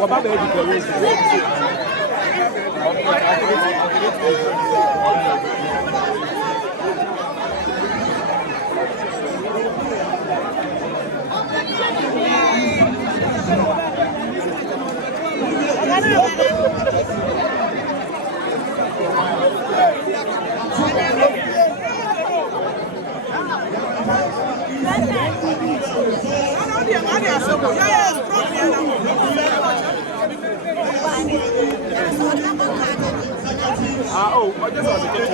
What about oh, I just want to get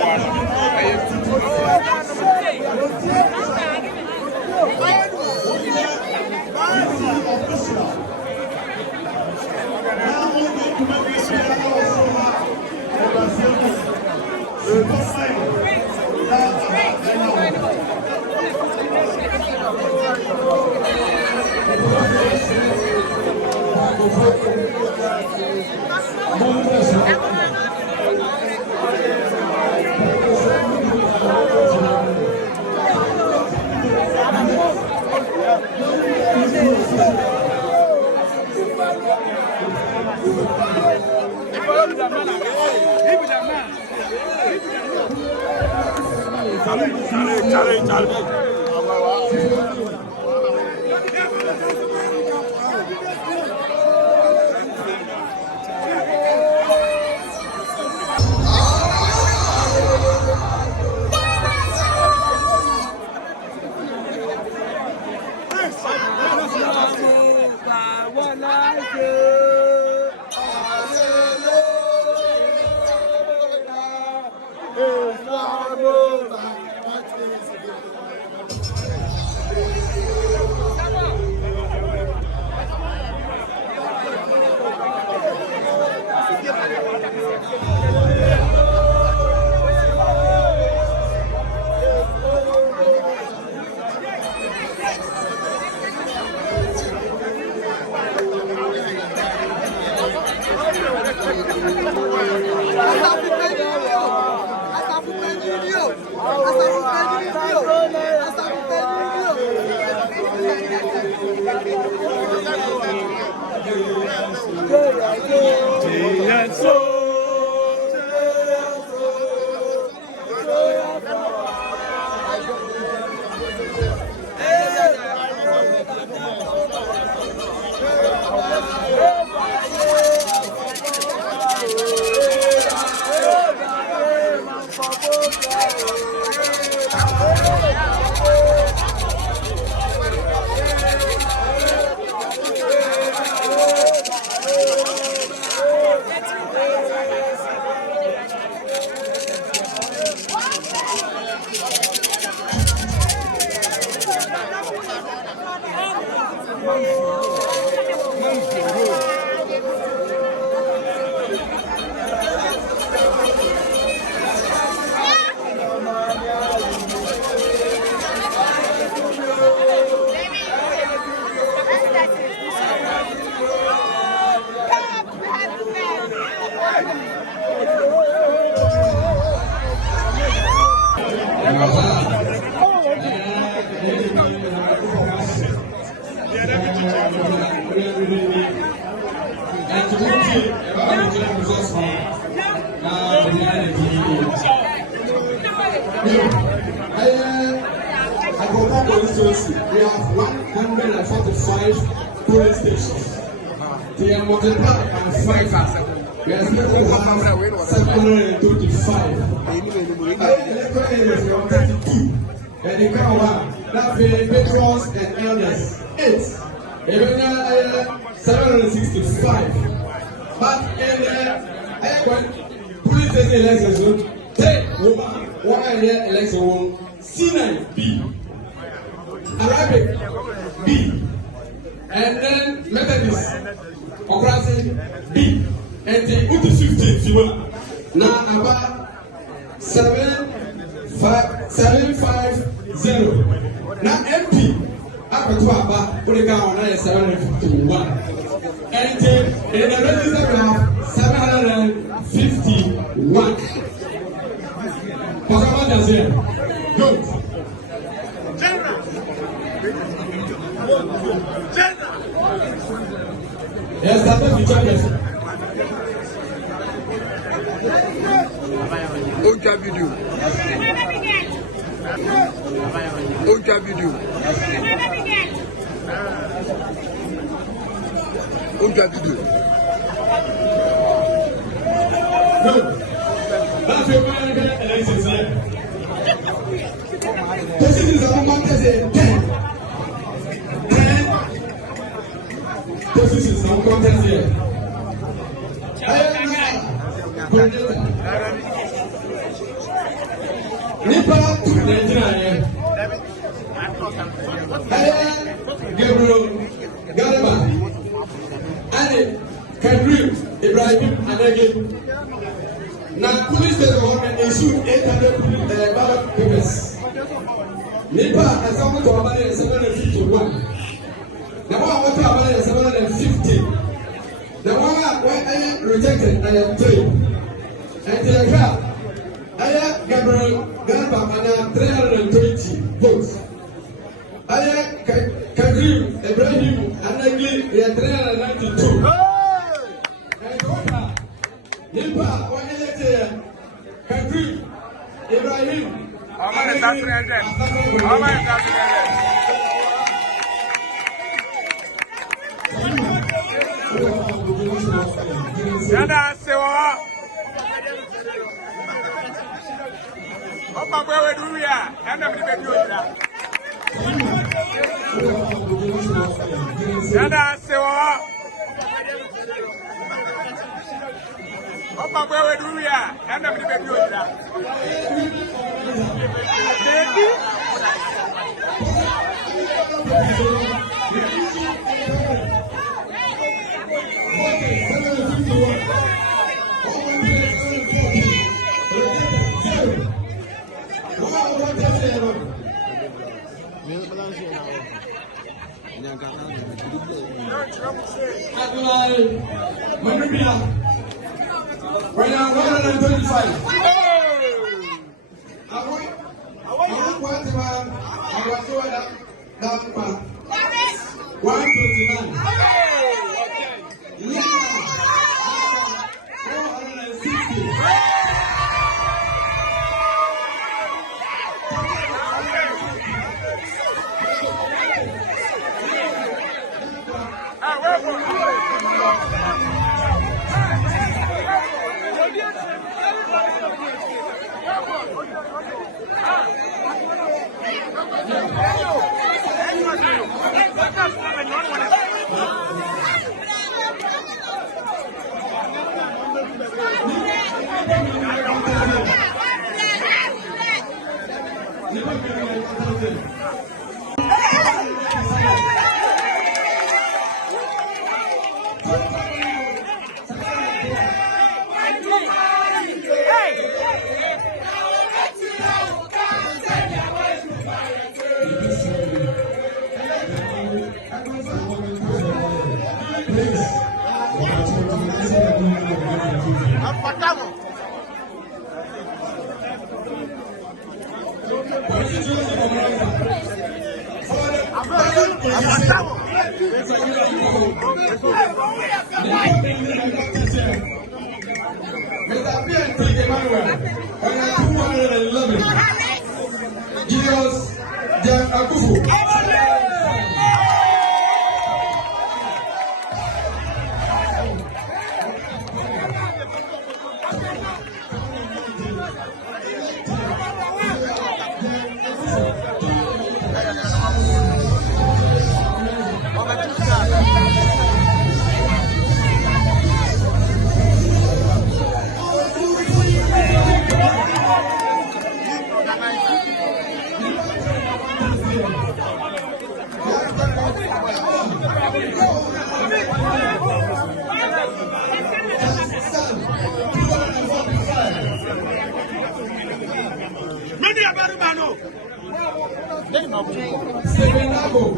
We have 145 police stations. They are multiplied by 5. We are expected to have 725. Electoral areas we have 32. And the Kawa, that patrons and elders 8. Even 765. But in the police station election, take one election C9B. Arabic B, and then Methodist, Okrasi, B, and the Uti 15, now about 750. Now MP, after 2 about, put it down on 751. And in the register we have 751. Pastor Jazir, good. Yes, that's what we champions. Oja video. Oja video. Oja video. Good. That's your man again, Alexis. This is a moment that's 10. This is some contest here. Nipa to Nigeria. Gabriel Garba. And Karim Ibrahim Anagi. Now, police department issued 800 ballot papers. Nipa has come to about 751. The one who got about 750. The one who rejected 3. And the crowd, Gabriel Garba and 320 votes. Karim Ibrahim Anagi 392. And Nipa, one elected Karim Ibrahim. How many is 300? How many is 300? Yada sewa. Opa wewe duya, enda mnibebi ojira. Yada sewa. Opa wewe duya, enda mnibebi ojira. Baby. Manubia, right now 125. I want 129. Yeah. 460. Stephen Nabo.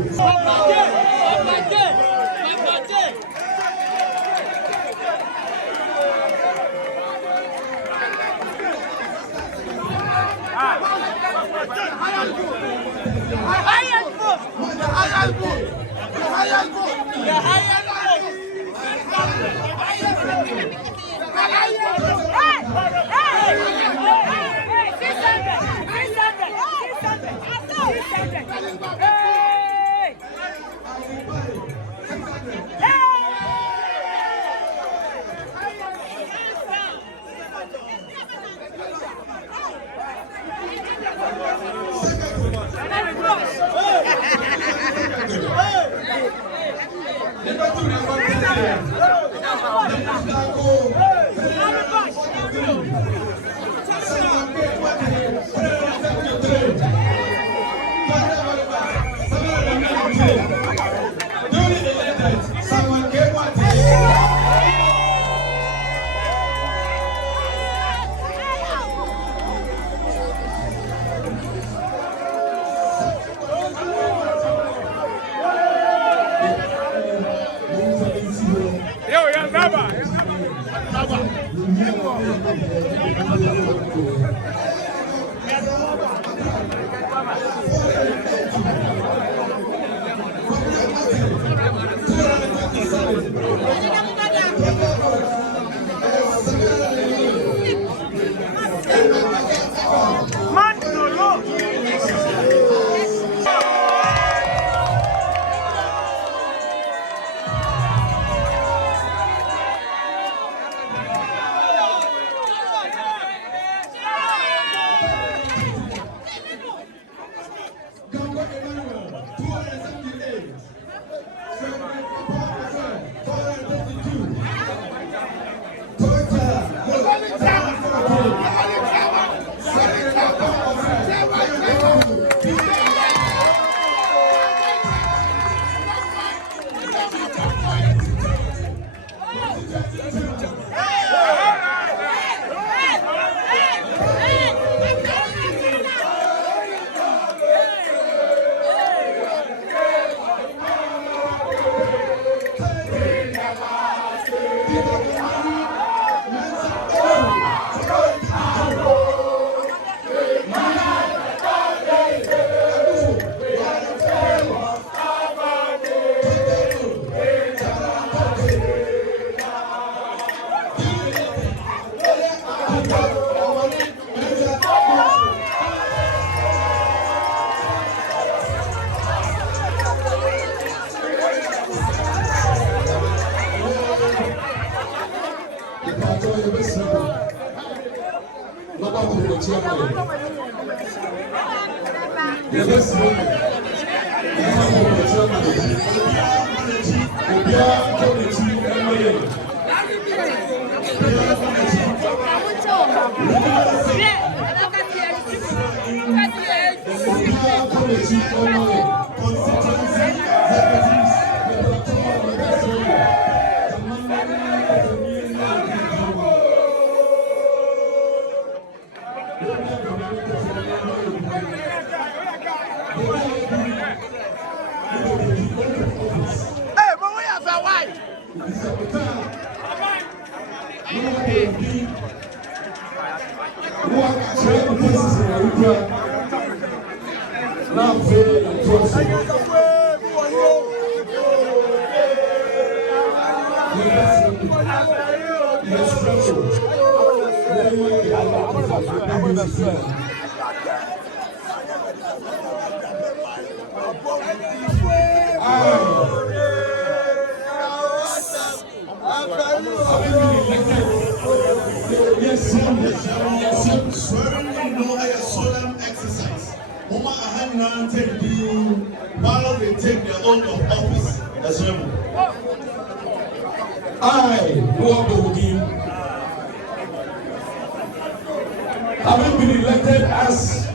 Having been elected as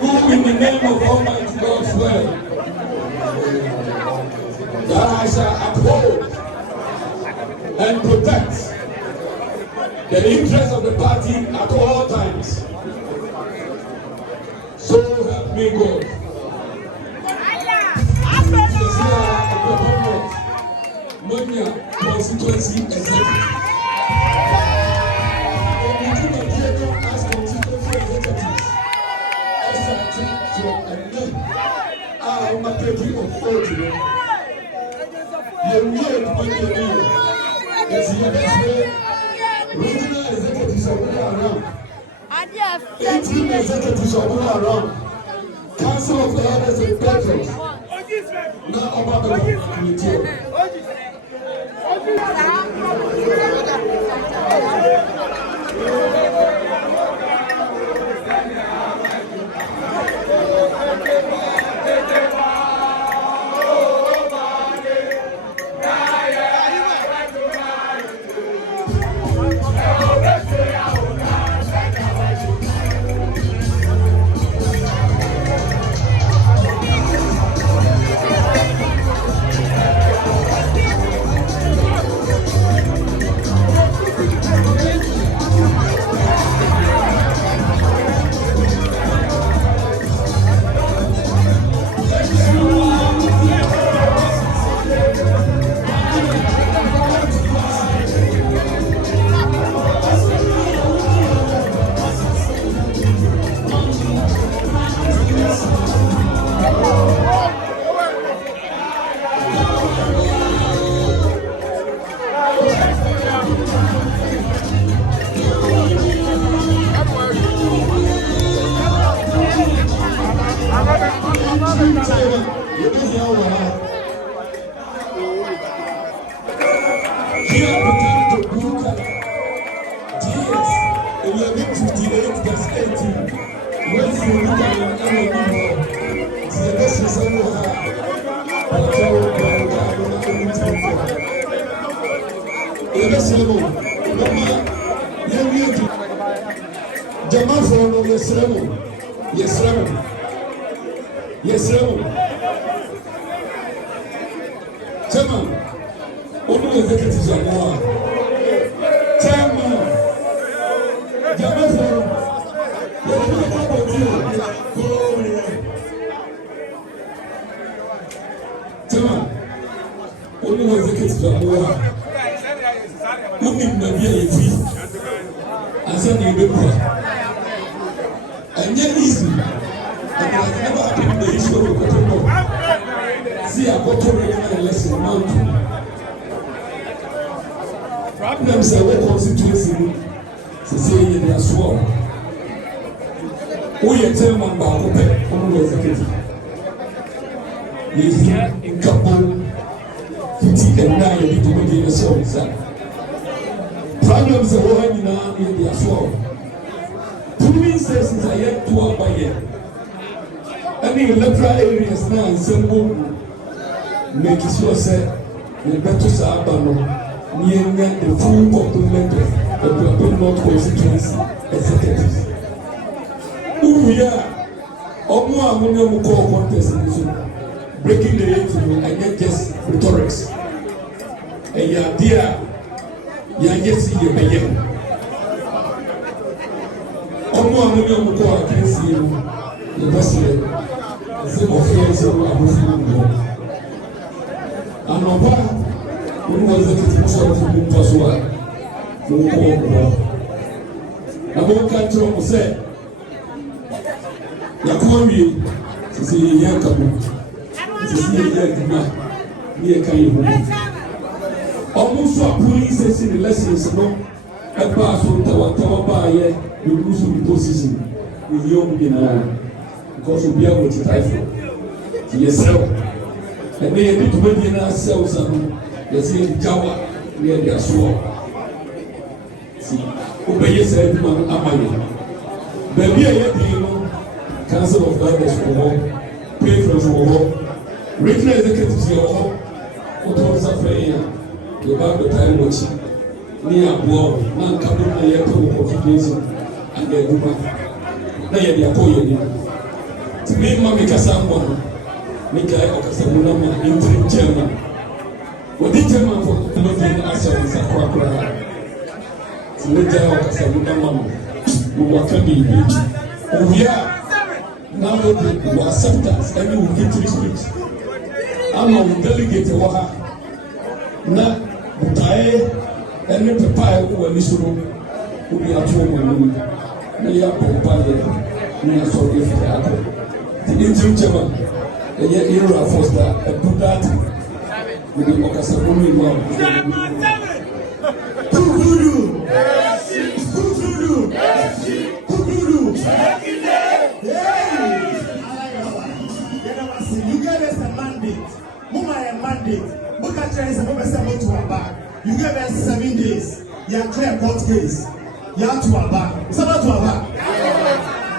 who in the name of Almighty God swear that I shall uphold and protect the interest of the party at all times. So help me God. Monia constituency executive. As constituency executives, starting from a name, I'm not taking authority. You're weird, but you're weird. As you say, regional executives are around. 18 executives are around. Council of the Elders and Patrons. Now about the community. Chairman, only executives are more. Chairman, only executives are more. Only Nabia is I said you be poor. And yet easy. And I never happened the issue of Kotono. See, I got to read my lesson mountain. Problems are what constituency to say in their swamp. We are telling one about open on the executive. He's here in Kabul 59 to begin the song. Problems are what in their swamp. Proving stations are yet to up by year. Any electoral areas now in Sembo make sure say the better Sabano near the full complement of the North constituency executives. Who we are, or more ammonia call contest breaking the interview and not just rhetorics. And your dear, yes, you may get. Or more ammonia call against you, the president, some of years of and no one was the person to move as well. I won't catch on say, Yakomi, to see Yankamu, to see Yakima, near Kayu. Almost a police in the lessons, no, a pass from Tower by you lose the position with young in because you'll be able to typhoon to yourself. And they need to make in ourselves and they say Jawa near their sword. See, obey yourself, Amani. Baby, I have Council of Elders for home, patrons for home, regional executives for home, what was a fair, the back the time watching, near war, non coming a year to occupation, and their woman. They are their poet. To me, Mammy Cassandra. Mika Okasamuna, interim chairman. What the chairman for the Asha is a crocodile. Later, we will come in. We are now the acceptance and we will get to this speech. I'm not delegate waha na butae and the papa who are listening who be at home na ya papa na so if that the interim chairman the year force that do that with the Okasabomi you gave us a mandate. Muma a mandate. Mukacha is a moment to our back. You gave us 7 days. You are clear court case. You are to our back. Someone to our back.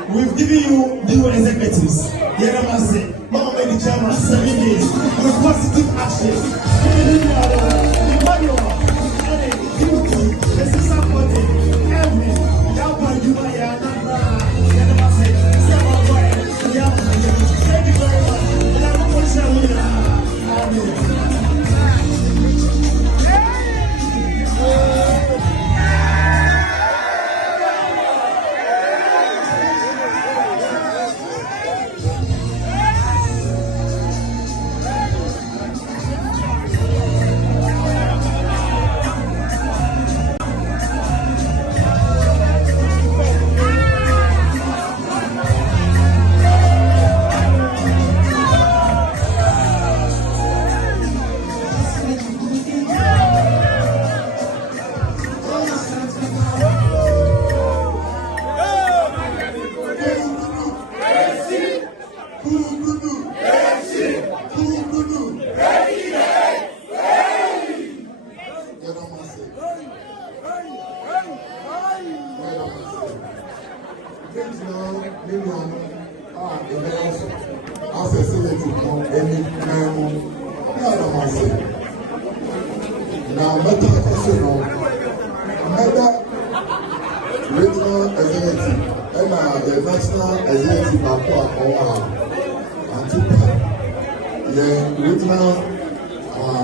We've given you new executives. You never say, Mama made the chairman 7 days with positive action. This is somebody. Every you are thank you very much. Now, regional executive, the national executive are Antipa, the regional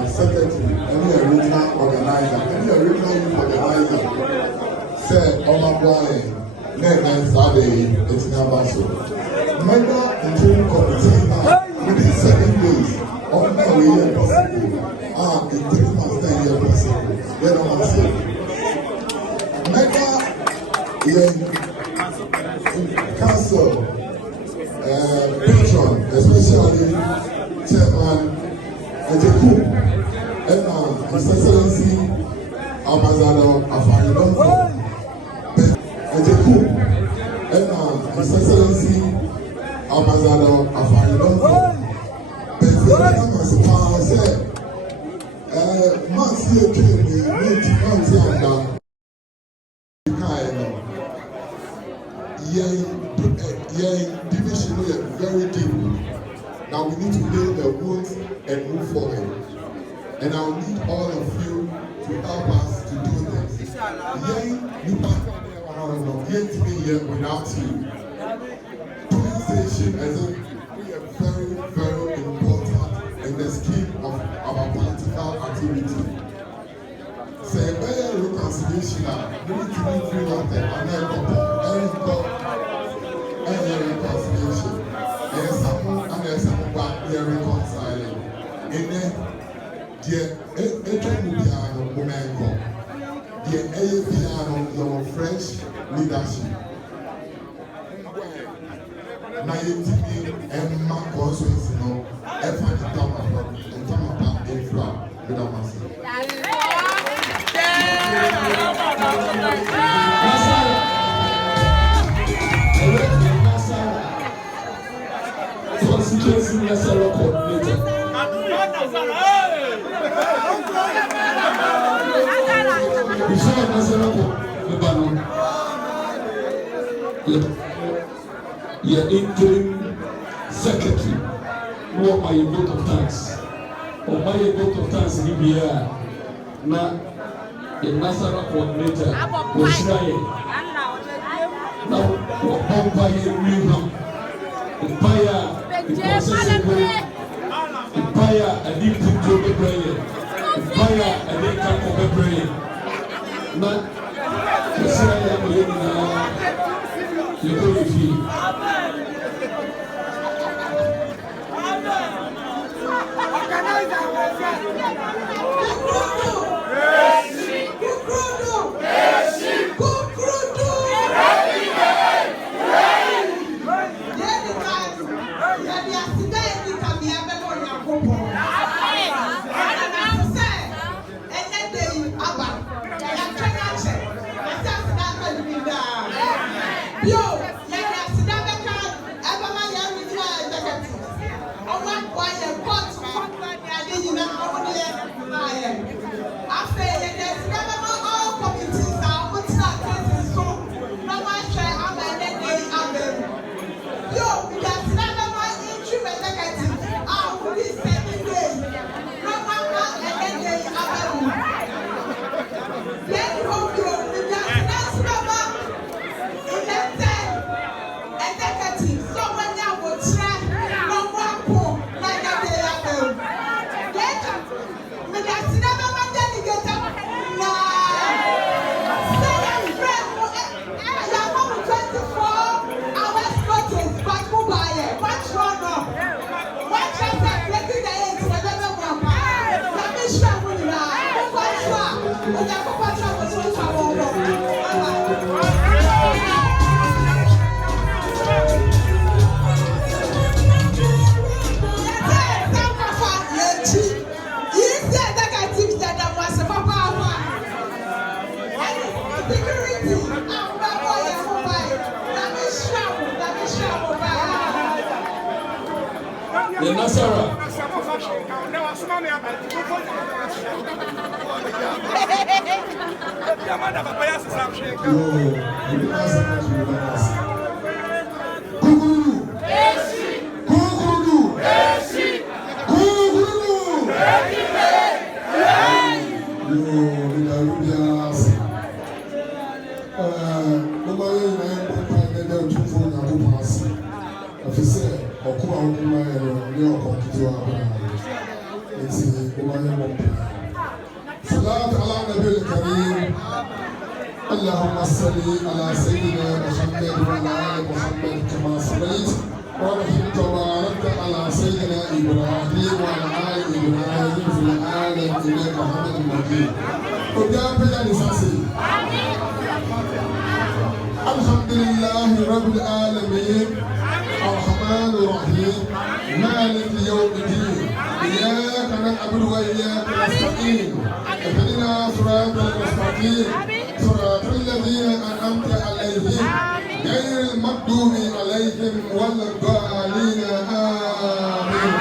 secretary, and the regional organizer, and the regional youth organizer, say, Omabuale, Nene Zade, Etinabaso. Member interim committee within 7 days, of the way possible, interim as 10 years possible. Then I'm saying, Mega council, patron, especially chairman, Ejeku, and His Excellency Ambassador Afaridomfo, Ejeku, and His Excellency Ambassador Afaridomfo, President said, Mansi Ekemi, Mansi Anda. Yeah, division is very deep. Now we need to heal the wounds and move forward. And I'll need all of you to help us to do this. Yeah, you can't be here without you. Police station is very, very important in the scheme of our political activity. Say, better reconciliation, we need to be free of the reconciliation. There's someone and there's someone back there reconciling. And then, the piano woman, the piano, your French leadership. Now you think and my conscience, you know, every time in front with a master. Constituency national coordinator. Before national coordinator, your interim secretary, who are my vote of thanks, or my vote of thanks in Libya. Now, the national coordinator was trying. Now, what Bombay knew Empire, the processing way, Empire, and the put to the brain, Empire, and they come over brain. Now, The Nasara. اللهم صل على سيدنا محمد وعلى ال محمد كما صليت ورحمت وباركت على سيدنا ابراهيم وعلى ال ابراهيم في العالمين انك حميد مجيد. الحمد لله رب العالمين الرحمن الرحيم مالك يوم الدين اياك نعبد واياك نستعين اهدنا صراط المستقيم صراط الذين أنعمت عليهم غير المغضوب عليهم ولا الضالين آمين.